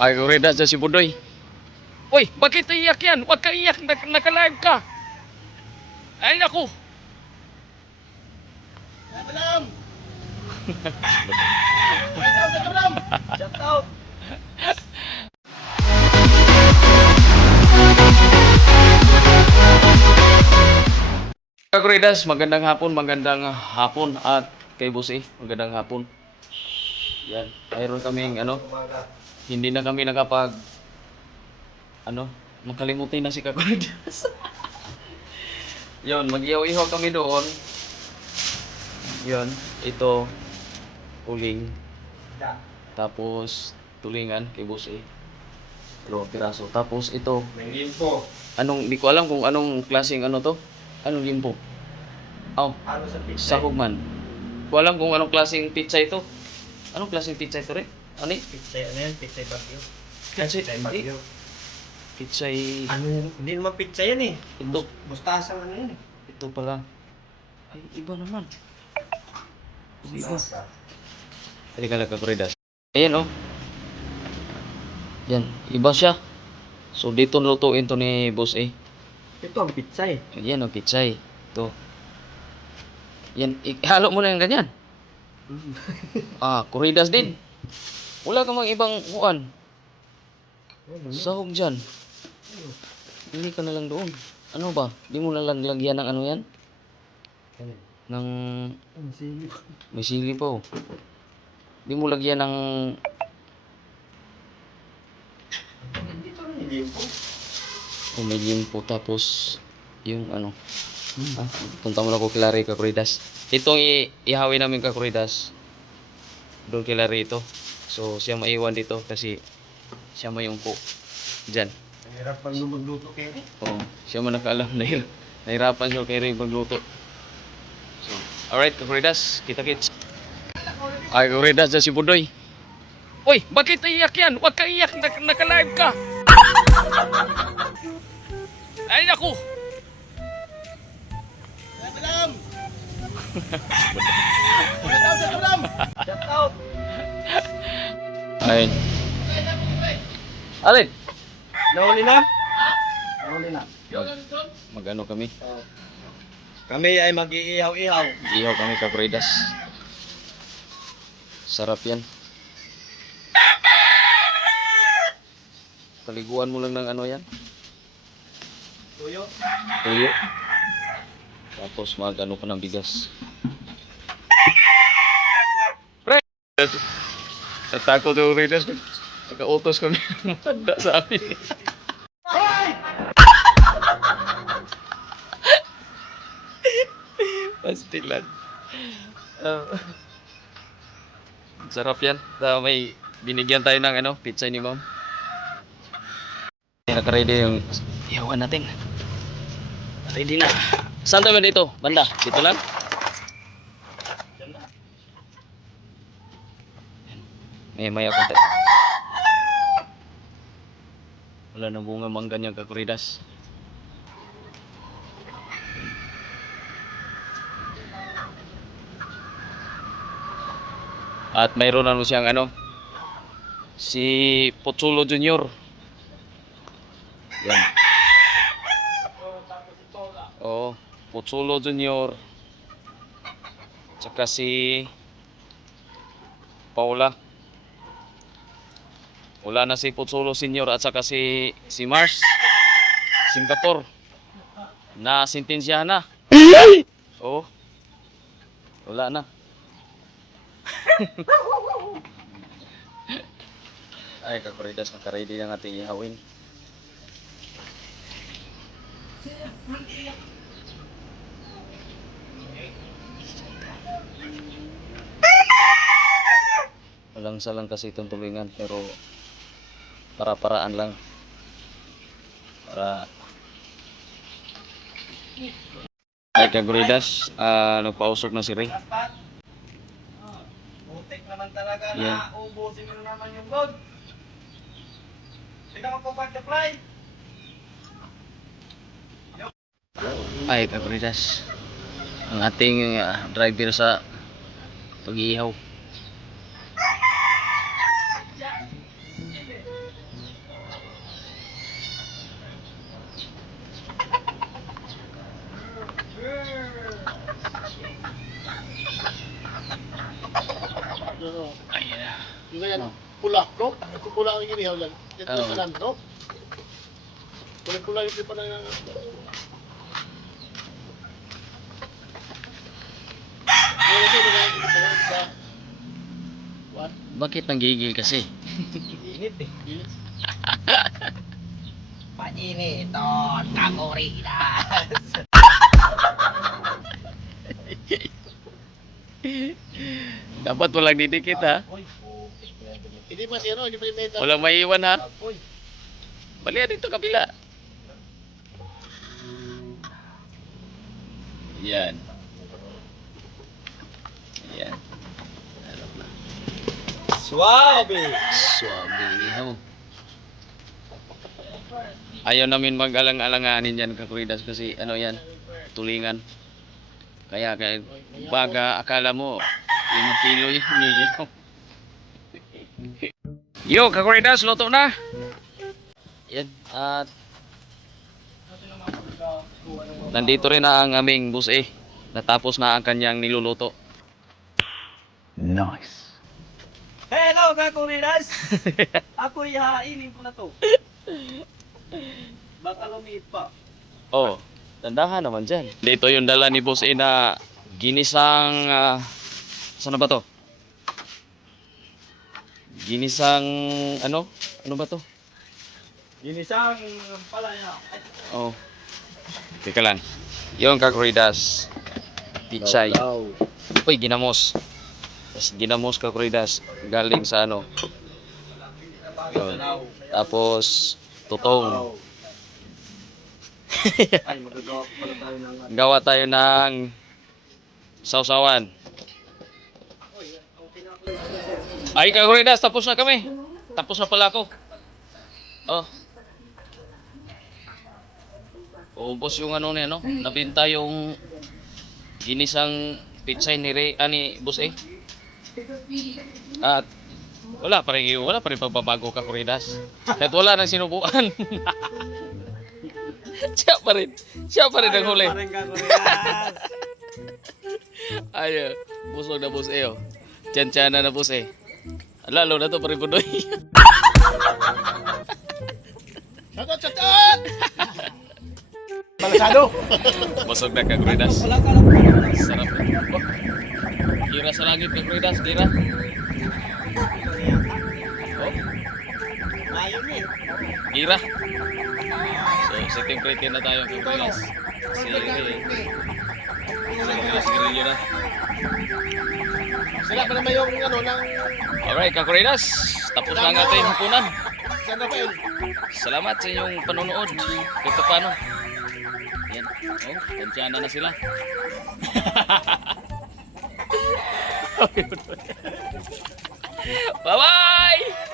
Ay, kureda sa si Budoy. Uy, bakit iyak yan? Huwag ka iyak, naka-live ka. Ay, naku. Alam! Alam! Shout out! Kakuridas, magandang hapon at kay Boss magandang hapon. Yan, mayroon kaming hindi na kami nakapag makalimutin na si Kakuridas. Yon, mag-ihaw-ihaw kami doon. Yon, ito uling. Tapos tulingan kay Boss dalawang piraso. Tapos ito, May limpo. di ko alam kung anong klaseng to. Anong limpo? Oh, Ano sa pizza? sahog man. Ko alam kung anong klaseng pizza ito. Anong klaseng pizza ito rin? Ano eh? Pizza, ano yan? Pizza Bagyo. Pizza, hindi. Bagyo. Pizza Ano yan? Hindi naman pizza yan eh. ito. Mustasa ano yan eh. Ito pala. Ay, iba naman. Iba. Halika lang Kakuridas. Ayan oh. Yan, iba siya. So dito lutuin to ni Boss Ito ang pizza eh. Yan oh, pizza Ito. Yan, ihalo mo na yung ganyan. Kuridas din. Wala ka mang ibang kuan. Sahog dyan. Hindi ka na lang doon. Ano ba? Di mo na lang lagyan ng ano yan? Ng... May sili pa oh. Di mo lagyan ng... Dito rin limpo. may limpo tapos yung punta mo na ko kay Larry Kakuridas. Itong ihawin namin Kakuridas. Doon kay Larry ito. So siya maiwan dito kasi siya may umpo dyan. Mahirap pang magluto kayo eh. Oo, siya man nakaalam nahirapan siya kay Ray magluto. So, alright Kakuridas, kita-kits. Ay Kakuridas sa si Budoy. Uy, bakit iyak yan? Huwag ka iyak, naka-live ka. Ay naku. Alam! Alam! Shout out! Ayun. Alin? Nahuli na? Nahuli na. Mag-ano kami? Kami ay mag-iihaw-ihaw. Ihaw kami Kakuridas. Sarap yan. Paliguan mo lang ng yan. Tuyo. Tuyo. Tapos mag-ano ka ng bigas. Pre! Natakot yung Ridas. Naka-utos kami. Matanda sa amin. Pastilan. Sarap yan. May binigyan tayo ng pizza ni ma'am. Naka-ready yung ihawan natin. Ready na. Saan tayo dito? Banda? Dito lang? Maya konti. Wala nang bunga mangga niyang Kakuridas. At mayroon na siyang si Pochulo Junior. Yan. Oh, Pochulo Junior. Tsaka si Paula. Wala na si Pochulo Senior at saka si Mars Singapore. Na sentensyahan na. Oh. Wala na. Ay, Kakuridas, naka-ready na ating ihawin. Walang salang kasi itong tulingan pero para-paraan lang. Para ay Kakuridas, nagpausok na si Ray. Butik naman talaga Yan. na ubusin mo naman yung gold. Sino magpapag-apply? Ay Kakuridas, ang ating driver sa pag-iihaw. Kula, no? Kula ang ginihaw lang. Ito Oo. pa lang, no? Kula yung pa lang. What? Bakit nanggigil kasi? Init eh. Init. Painiton, kakuridas. Dapat walang didikit ha. Uy, putik na yan. Hindi pa siya, no? Hindi pa siya meta. Walang maiwan ha. Uy, Bali dito kabila. Yan. Yan. Harap na. suabe. Swabe ihaw. Ayaw namin mag-alang-alanganin yan kakuridas kasi ano yan, tulingan. Kaya baga akala mo 5 kilo yun. Yo kakuridas, luto na. Yan at nandito rin na ang aming bus natapos na ang kanyang niluluto. Nice. Hello, kakuridas. Ako ihainin ko na to. Baka lumiit pa. Oh, tandahan naman dyan. Dito yung dala ni Boss na ginisang, saan na ba to? Ginisang, ano? Ano ba to? Ginisang palaya. Oh, teka lang. Yung kakuridas. Pichay. Uy, ginamos. Ginamos kakuridas. Galing sa ano. Yun. Tapos, tutong. Ay, magagawa ko pala tayo ng Gawa tayo ng sausawan. Ay, kakuridas, tapos na kami. Tapos na pala ako. Oh. Ubos yung ano niya, no? Nabinta yung ginisang pitsay ni Boss At wala pa rin pagbabago kakuridas. Kahit wala nang sinubukan. Siya pa rin ang huli. Parang kakuridas. Ay, busog na Boss oh. Tiyan-tiyana na Boss Lalo na to pa rin punoy. Shoutout! Malasado. Busog na kakuridas. Wala ka lang. Sarap. Oh. Gira sa langit kakuridas, gira. Oh, Ayun eh. gira. So, sitting pretty na tayo kakuridas. Sige na. Sila pa naman yung ano ng Alright, kakuridas. Tapos na ang ating hapunan. San Rafael. Salamat sa inyong panonood. Kahit pa paano. Yan. Oh, tansyana na sila. Bye-bye!